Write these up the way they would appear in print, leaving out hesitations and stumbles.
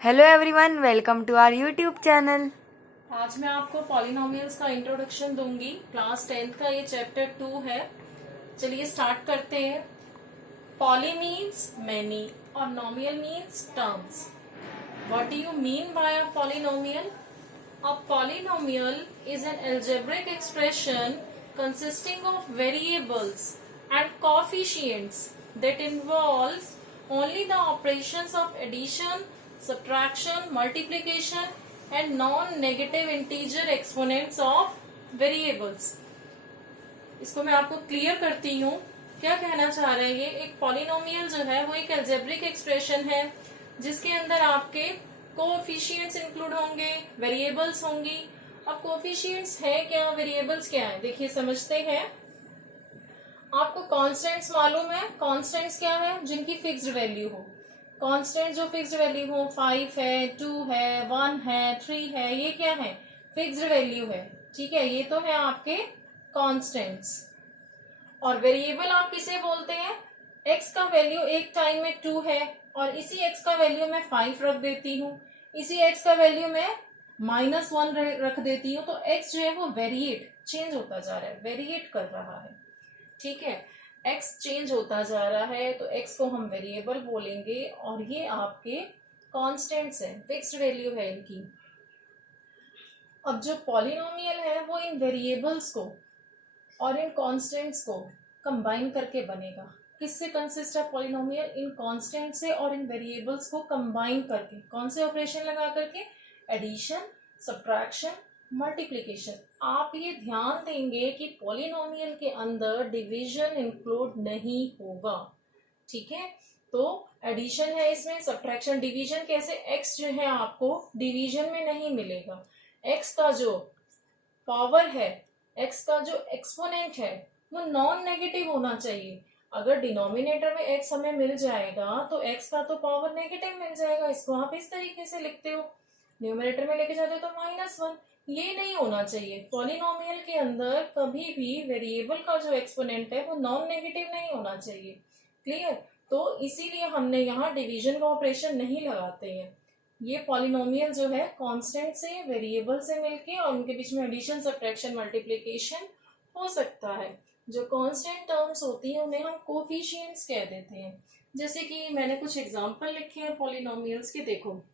Hello everyone, welcome to our YouTube channel. आज मैं आपको पॉलिनोमियल्स का इंट्रोडक्शन दूंगी। क्लास 10th का ये चैप्टर 2 है। चलिए स्टार्ट करते हैं। पॉली मीन्स मैनी और nomial means terms. What do you mean by a polynomial? A polynomial is an algebraic expression consisting of variables and coefficients that involves only the operations of addition, subtraction, multiplication and non-negative integer exponents of variables. इसको मैं आपको clear करती हूँ। क्या कहना चाह रहे हैं ये? एक पॉलिनोमियल जो है वो एक एल्जेब्रिक एक्सप्रेशन है जिसके अंदर आपके कोएफिशिएंट्स इंक्लूड होंगे, वेरिएबल्स होंगी। अब कोएफिशिएंट्स है क्या, वेरिएबल्स क्या है, देखिए समझते हैं। आपको कांस्टेंट्स मालूम है। कांस्टेंट्स क्या है? जिनकी फिक्स्ड वैल्यू हो। कांस्टेंट जो फिक्स्ड वैल्यू हो, 5 है, 2 है, 1 है, 3 है, ये क्या है? फिक्स्ड वैल्यू है। ठीक है, ये तो है आपके कांस्टेंट्स। और वेरिएबल आप किसे बोलते हैं? एक्स का वैल्यू एक टाइम में 2 है और इसी एक्स का वैल्यू मैं 5 रख देती हूँ, इसी एक्स का वैल्यू मैं -1 रख देती हूँ, तो एक्स जो है वो वेरिएट चेंज होता जा रहा है, वेरिएट कर रहा है। ठीक है, एक्स चेंज होता जा रहा है तो एक्स को हम वेरिएबल बोलेंगे और ये आपके कांस्टेंट्स हैं, फिक्स्ड वैल्यू है इनकी। अब जो पॉलिनोमियल है वो इन वेरिएबल्स को और इन कांस्टेंट्स को कंबाइन करके बनेगा। किससे कंसिस्ट है पॉलिनोमियल? इन कांस्टेंट से और इन वेरिएबल्स को कंबाइन करके। कौन से ऑपरेशन लगा करके? Addition, subtraction, multiplication. आप ये ध्यान देंगे कि पॉलिनोमियल के अंदर डिवीजन इंक्लूड नहीं होगा। ठीक है, तो एडिशन है इसमें, सब्ट्रैक्शन, डिवीजन कैसे? एक्स जो है आपको डिवीजन में नहीं मिलेगा। एक्स का जो पावर है, एक्स का जो एक्सपोनेंट है वो नॉन नेगेटिव होना चाहिए। अगर डिनोमिनेटर में एक्स हमें मिल जाएगा तो एक्स का तो पावर नेगेटिव मिल जाएगा। इसको आप इस तरीके से लिखते हो, न्यूमरेटर में लेके जाते हो तो -1। ये नहीं होना चाहिए। पॉलिनोमियल के अंदर कभी भी वेरिएबल का जो एक्सपोनेंट है वो नॉन नेगेटिव नहीं होना चाहिए। क्लियर? तो इसीलिए हमने यहाँ डिवीजन का ऑपरेशन नहीं लगाते हैं। ये पॉलिनोमियल जो है कांस्टेंट से, वेरिएबल से मिलके और उनके बीच में एडिशन, सब्ट्रैक्शन, मल्टीप्लिकेशन हो सकता है। जो कांस्टेंट टर्म्स होती हैं उन्हें हम कोफिशिएंट्स कह देते हैं। जैसे कि मैंने कुछ एग्जांपल लिखे हैं पॉलिनोमियल्स के। देखो,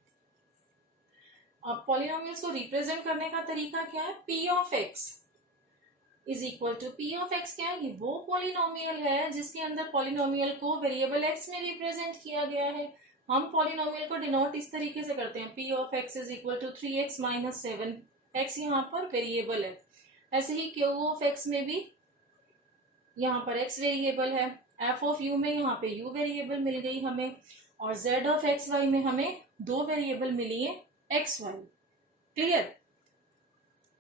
अब पॉलिनोमियल्स को रिप्रेजेंट करने का तरीका क्या है? P of X is equal to P of X. क्या है? ये वो पॉलिनोमियल है जिसके अंदर पॉलिनोमियल को वेरिएबल एक्स में रिप्रेजेंट किया गया है। हम पॉलिनोमियल को डिनोट इस तरीके से करते हैं, P of X is equal to 3x - 7। X यहाँ पर वेरिएबल है। ऐसे ही क्यू ऑफ एक्स में भी यहाँ पर x वेरिएबल है, f ऑफ u में यहाँ पे u वेरिएबल मिल गई हमें, और z ऑफ एक्स वाई में हमें 2 वेरिएबल मिली है x वाई। क्लियर?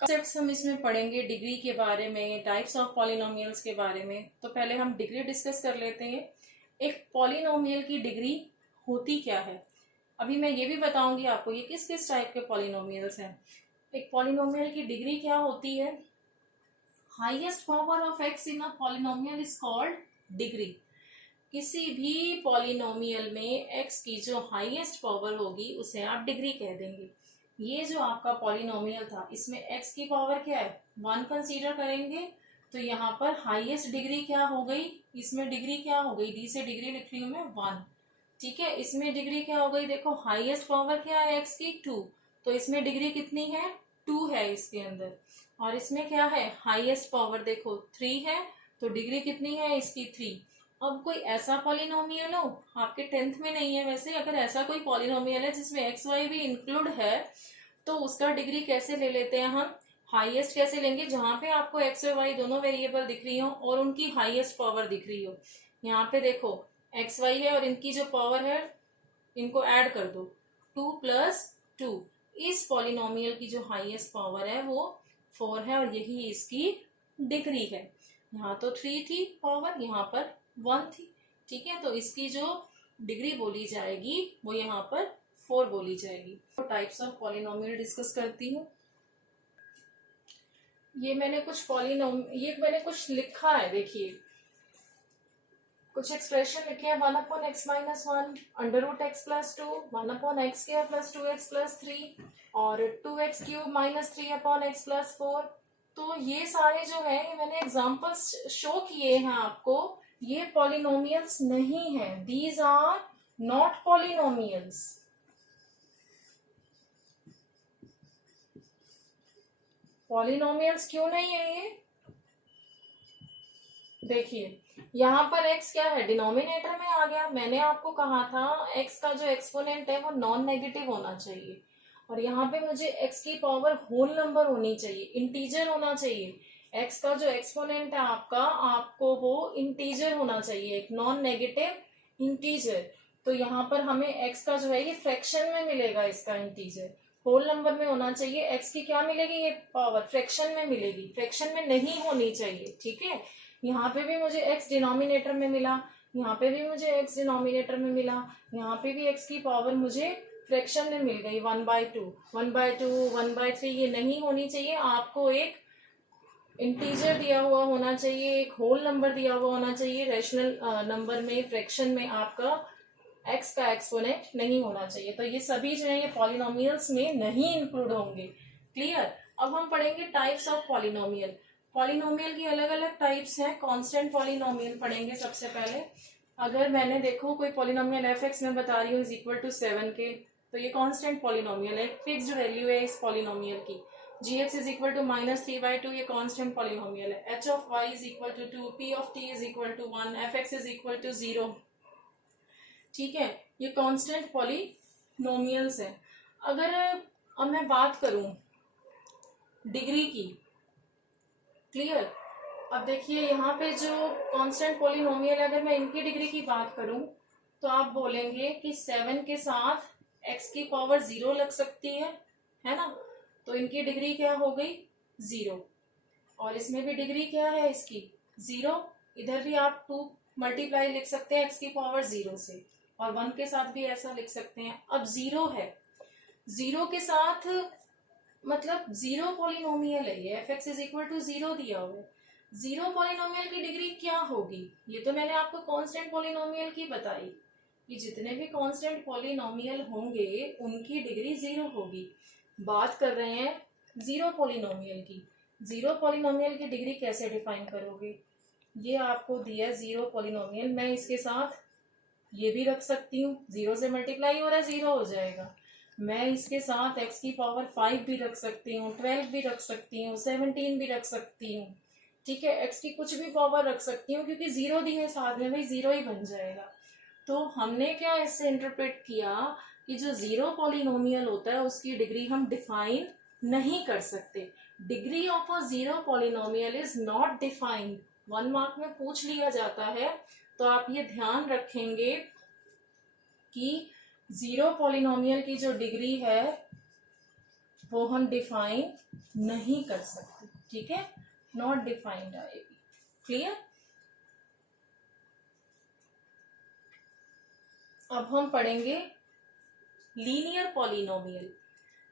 कॉन्सेप्ट्स हम इसमें पढ़ेंगे डिग्री के बारे में, टाइप्स ऑफ पॉलिनोमियल्स के बारे में। तो पहले हम डिग्री डिस्कस कर लेते हैं। एक पॉलिनोमियल की डिग्री होती क्या है? अभी मैं ये भी बताऊंगी आपको ये किस किस टाइप के पॉलिनोमियल्स हैं। एक पॉलिनोमियल की डिग्री क्या होती है? Highest power of x in a polynomial is called degree. किसी भी पॉलिनोमियल में एक्स की जो हाईएस्ट पावर होगी उसे आप डिग्री कह देंगे। ये जो आपका पॉलिनोमियल था इसमें एक्स की पावर क्या है? 1 कंसीडर करेंगे तो यहाँ पर हाईएस्ट डिग्री क्या हो गई? इसमें डिग्री क्या हो गई? डी से डिग्री लिख रही हूं मैं 1। ठीक है, इसमें डिग्री क्या हो गई? देखो, हाईएस्ट पावर क्या है एक्स की? 2, तो इसमें डिग्री कितनी है? 2 है इसके अंदर। और इसमें क्या है? हाईएस्ट पावर देखो 3 है, तो डिग्री कितनी है इसकी? 3। अब कोई ऐसा पॉलिनोमियल हो, आपके 10th में नहीं है वैसे, अगर ऐसा कोई पॉलिनोमियल है जिसमें एक्स वाई भी इंक्लूड है तो उसका डिग्री कैसे ले लेते हैं हम? हाईएस्ट कैसे लेंगे? जहां पे आपको एक्स और वाई दोनों वेरिएबल दिख रही हो और उनकी हाईएस्ट पावर दिख रही हो। यहाँ पे देखो एक्स वाई है और इनकी जो पावर है इनको ऐड कर दो, 2 + 2। इस पॉलिनोमियल की जो हाईएस्ट पावर है वो 4 है और यही इसकी डिग्री है। यहाँ तो 3 थी पावर, यहाँ पर 1 थी। ठीक है, तो इसकी जो डिग्री बोली जाएगी वो यहाँ पर 4 बोली जाएगी। तो टाइप्स ऑफ पॉलिनोमियल डिस्कस करती हूँ। ये मैंने कुछ लिखा है, देखिए कुछ एक्सप्रेशन लिखे हैं 1/x-1, √x+2, 1/x² + 2x + 3 और 2x³ - 3/x+4। तो ये सारे जो है ये मैंने एग्जाम्पल्स शो किए हैं आपको, ये पॉलिनोमियल्स नहीं है, these are not polynomials. Polynomials क्यों नहीं है ये? देखिए यहाँ पर x क्या है, डिनोमिनेटर में आ गया। मैंने आपको कहा था x का जो एक्सपोनेंट है वो नॉन नेगेटिव होना चाहिए, और यहाँ पे मुझे x की पावर होल नंबर होनी चाहिए, इंटीजर होना चाहिए। x का जो एक्सपोनेंट है आपका, आपको वो इंटीजर होना चाहिए, एक नॉन नेगेटिव इंटीजर। तो यहाँ पर हमें x का जो है ये फ्रैक्शन में मिलेगा, इसका इंटीजर होल नंबर में होना चाहिए। x की क्या मिलेगी, ये पावर फ्रैक्शन में मिलेगी, फ्रैक्शन में नहीं होनी चाहिए। ठीक है, यहाँ पे भी मुझे x डिनोमिनेटर में मिला, यहाँ पे भी मुझे x डिनोमिनेटर में मिला, यहाँ पे भी x की पावर मुझे फ्रैक्शन में मिल गई 1/2, 1/2, 1/3। ये नहीं होनी चाहिए, आपको एक इंटीजर दिया हुआ होना चाहिए, एक होल नंबर दिया हुआ होना चाहिए। रैशनल नंबर में, फ्रैक्शन में आपका x का एक्सपोनेंट नहीं होना चाहिए। तो ये सभी जो है ये पॉलिनोमियल्स में नहीं इंक्लूड होंगे। क्लियर? अब हम पढ़ेंगे टाइप्स ऑफ पॉलिनोमियल। पॉलिनोमियल की अलग अलग टाइप्स हैं। कांस्टेंट पॉलिनोमियल पढ़ेंगे सबसे पहले। अगर मैंने देखो कोई पॉलिनोमियल f(x) में बता रही हूँ इज इक्वल टू 7 के, तो ये कांस्टेंट पॉलिनोमियल है, फिक्स्ड वैल्यू है इस पॉलिनोमियल की। gx इज इक्वल टू -3/2, ये कांस्टेंट पॉलिनोमियल है। h of y is equal to 2, p of t is equal to 1, f(x) is equal to 0। ठीक है, ये कांस्टेंट पॉलिनोमियल्स है। अगर अब मैं बात करूं डिग्री की, क्लियर? अब देखिए यहाँ पे जो कांस्टेंट पॉलिनोमियल है, अगर मैं इनकी डिग्री की बात करूं तो आप बोलेंगे कि 7 के साथ x की पावर 0 लग सकती है ना? तो इनकी डिग्री क्या हो गई, 0। और इसमें भी डिग्री क्या है इसकी, 0। इधर भी आप 2 मल्टीप्लाई लिख सकते हैं x की पावर 0 से, और 1 के साथ भी ऐसा लिख सकते हैं। अब 0 है, 0 के साथ मतलब 0 पॉलिनोमियल है ये, f(x) इज इक्वल टू 0 दिया हुआ है। 0 पॉलिनोमियल की डिग्री क्या होगी, ये तो मैंने आपको कांस्टेंट पॉलिनोमियल की बताई कि जितने भी कांस्टेंट पॉलिनोमियल होंगे उनकी डिग्री 0 होगी। बात कर रहे हैं 0 पॉलिनोमियल की। 0 पॉलिनोमियल की डिग्री कैसे डिफाइन करोगे, ये आपको दिया 0 पॉलिनोमियल, मैं इसके साथ ये भी रख सकती हूँ, 0 से मल्टीप्लाई हो रहा है 0 हो जाएगा। मैं इसके साथ x की पावर 5 भी रख सकती हूँ, 12 भी रख सकती हूँ, 17 भी रख सकती हूँ। ठीक है, x की कुछ भी पावर रख सकती हूँ, क्योंकि 0 दी है साथ में, भाई 0 ही बन जाएगा। तो हमने क्या इससे इंटरप्रेट किया कि जो 0 पॉलिनोमियल होता है उसकी डिग्री हम डिफाइन नहीं कर सकते। Degree of a 0 polynomial is not defined. 1 mark में पूछ लिया जाता है, तो आप ये ध्यान रखेंगे कि 0 पॉलिनोमियल की जो डिग्री है वो हम डिफाइन नहीं कर सकते। ठीक है, नॉट डिफाइंड आएगी। क्लियर? अब हम पढ़ेंगे लीनियर पॉलिनोमियल।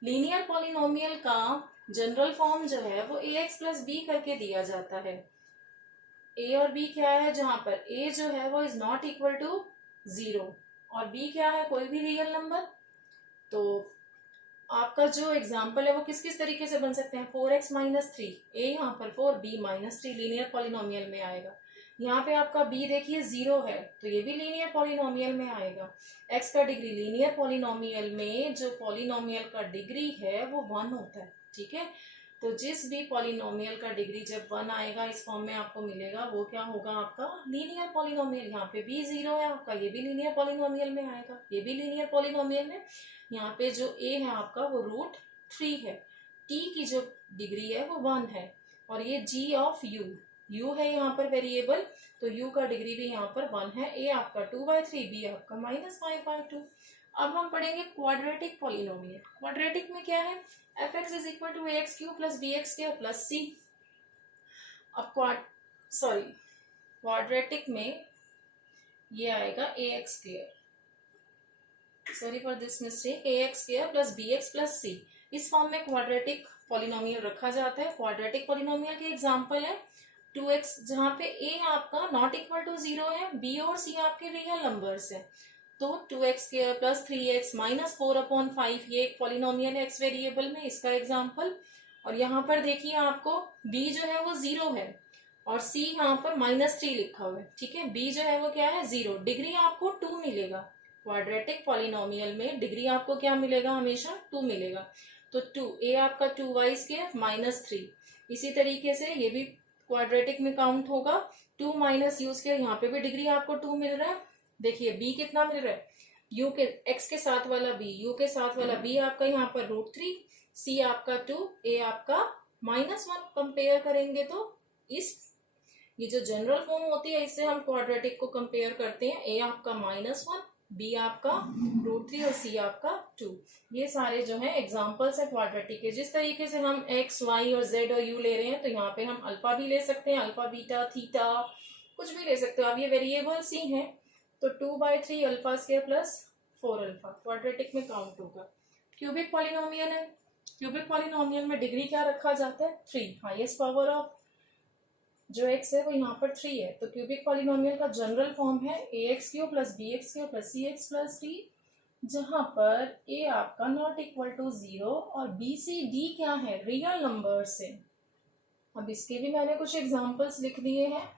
लीनियर पॉलिनोमियल का जनरल फॉर्म जो है वो ax + b करके दिया जाता है। a और b क्या है, जहां पर a जो है वो इज नॉट इक्वल टू 0 और b क्या है, कोई भी रियल नंबर। तो आपका जो एग्जाम्पल है वो किस किस तरीके से बन सकते हैं, 4x - 3, a यहाँ पर 4, b - 3 लीनियर पॉलिनोमियल में आएगा। यहाँ पे आपका b देखिए 0 है, तो ये भी लीनियर पॉलिनोमियल में आएगा। x का डिग्री लीनियर पॉलिनोमियल में जो पॉलिनोमियल का डिग्री है वो 1 होता है। ठीक है, तो जिस भी पॉलिनोमियल का डिग्री जब 1 आएगा इस फॉर्म में आपको मिलेगा, वो क्या होगा, आपका लीनियर पॉलिनोमियल। यहाँ पे भी 0 है आपका, ये भी लीनियर पॉलिनोमियल में आएगा, ये भी लीनियर पॉलिनोमियल में। यहाँ पे जो a है आपका वो √3 है, t की जो डिग्री है वो 1 है, और ये g ऑफ u है यहाँ पर वेरिएबल, तो u का डिग्री भी यहाँ पर 1 है। a आपका 2/3, b आपका -5/2। अब हम पढ़ेंगे क्वाड्रेटिक पॉलिनोमियल। क्वाड्रेटिक में क्या है, f(x) is equal to ax³ + bx² + c। अब क्वाड्रेटिक में ये आएगा ax², sorry for this mistake, ax² + bx + c। इस फॉर्म में क्वाड्रेटिक पॉलिनोमियल रखा जाता है। क्वाड्रेटिक पॉलिनोमियल के एग्जाम्पल है 2x, जहाँ पे a आपका नॉट इक्वल टू 0 है, b और c आपके रियल नंबर्स है, तो 2x² प्लस 3x माइनस 4/5 ये एक पॉलिनोमियल है x वेरिएबल में, इसका एग्जाम्पल। और यहाँ पर देखिए आपको b जो है वो 0 है और c यहाँ पर -3 लिखा हुआ है, ठीक है। b जो है वो क्या है 0, डिग्री आपको 2 मिलेगा। क्वाड्रेटिक पॉलिनोमियल में डिग्री आपको क्या मिलेगा, हमेशा 2 मिलेगा। तो 2 a आपका 2y² -3, इसी तरीके से ये भी क्वाड्रेटिक में काउंट होगा। 2 माइनस u², यहाँ पे भी डिग्री आपको 2 मिल रहा है। देखिए b कितना मिल रहा है, u के x के साथ वाला b, u के साथ वाला b आपका यहाँ पर √3, c आपका 2, a आपका -1। कंपेयर करेंगे तो इस ये जो जनरल फॉर्म होती है इससे हम क्वाड्रेटिक को कंपेयर करते हैं। a आपका -1, b आपका √3 और c आपका 2। ये सारे जो है एग्जांपल्स है क्वाड्रेटिक के। जिस तरीके से हम x, y और z और u ले रहे हैं, तो यहाँ पे हम अल्फा भी ले सकते हैं, अल्फा, बीटा, थीटा, कुछ भी ले सकते हो आप, ये वेरिएबल्स ही हैं। तो 2/3 α² प्लस 4α क्वाड्रेटिक में काउंट होगा। क्यूबिक पॉलिनोमियल है, क्यूबिक पॉलिनोमियल में डिग्री क्या रखा जाता है, 3। हाईएस्ट पावर ऑफ जो x है वो यहाँ पर 3 है। तो क्यूबिक पॉलिनोमियल का जनरल फॉर्म है ax³ plus bx³ plus cx plus d, जहां पर a आपका नॉट इक्वल टू 0 और b c d क्या है, रियल नंबर से। अब इसके भी मैंने कुछ एग्जांपल्स लिख दिए हैं।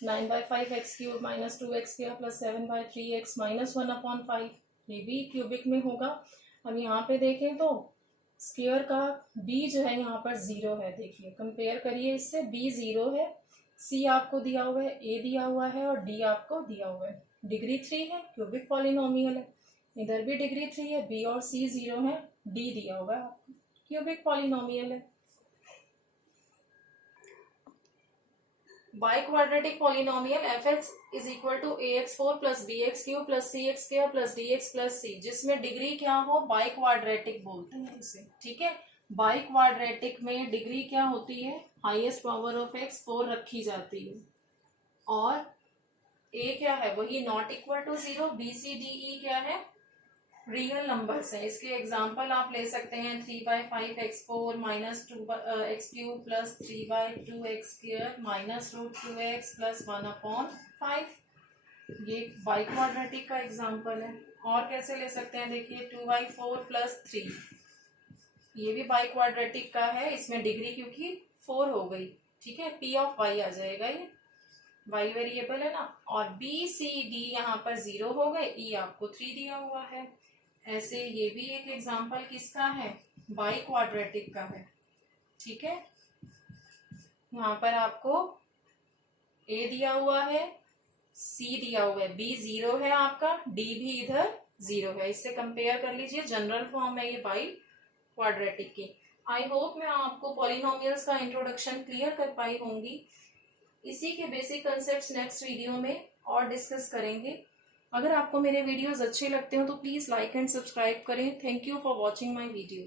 9/5x³ minus 2x² plus 7/3x minus 1/5, ये भी क्यूबिक में होगा। हम यहाँ पे देखें तो स्क्वायर का b जो है यहाँ पर 0 है, देखिए कंपेयर करिए इससे, b 0 है, c आपको दिया हुआ है, a दिया हुआ है और d आपको दिया हुआ है। डिग्री 3 है, क्यूबिक पॉलिनोमियल है, इधर भी डिग्री 3 है, b और c 0 है, d दिया हुआ है आपको, क्यूबिक पॉलिनोमियल है। Biquadratic polynomial fx is equal to ax4 plus bx³ plus cx² plus dx plus c, जिसमें डिग्री क्या हो, बाई क्वाड्रेटिक बोलते हैं इसे, ठीक है। बाई क्वाड्रेटिक में डिग्री क्या होती है, हाईएस्ट पावर ऑफ x 4 रखी जाती है और a क्या है, वही not equal to 0, b c d e क्या है, रियल नंबर्स है। इसके एग्जांपल आप ले सकते हैं 3/5x4 minus 2x³ plus 3/2x² minus √2x plus 1/5, ये बाई क्वाड्रेटिक का एग्जांपल है। और कैसे ले सकते हैं, देखिए 2/4 प्लस 3, ये भी बाई क्वाड्रेटिक का है, इसमें डिग्री क्योंकि 4 हो गई, ठीक है, p ऑफ y आ जाएगा, ये y वेरिएबल है ना। और b c d यहाँ पर 0 हो गए, e आपको 3 दिया हुआ है। ऐसे ये भी एक एग्जांपल किसका है, बाई क्वाड्रेटिक का है, ठीक है। यहाँ पर आपको a दिया हुआ है, c दिया हुआ है, b 0 है आपका, d भी इधर 0 है, इससे कंपेयर कर लीजिए, जनरल फॉर्म है ये बाई क्वाड्रेटिक की। आई होप मैं आपको पॉलिनोमियल्स का इंट्रोडक्शन क्लियर कर पाई होंगी। इसी के बेसिक कंसेप्ट्स नेक्स्ट वीडियो में और डिस्कस करेंगे। अगर आपको मेरे वीडियोस अच्छे लगते हो तो प्लीज लाइक एंड सब्सक्राइब करें। Thank you for watching my video.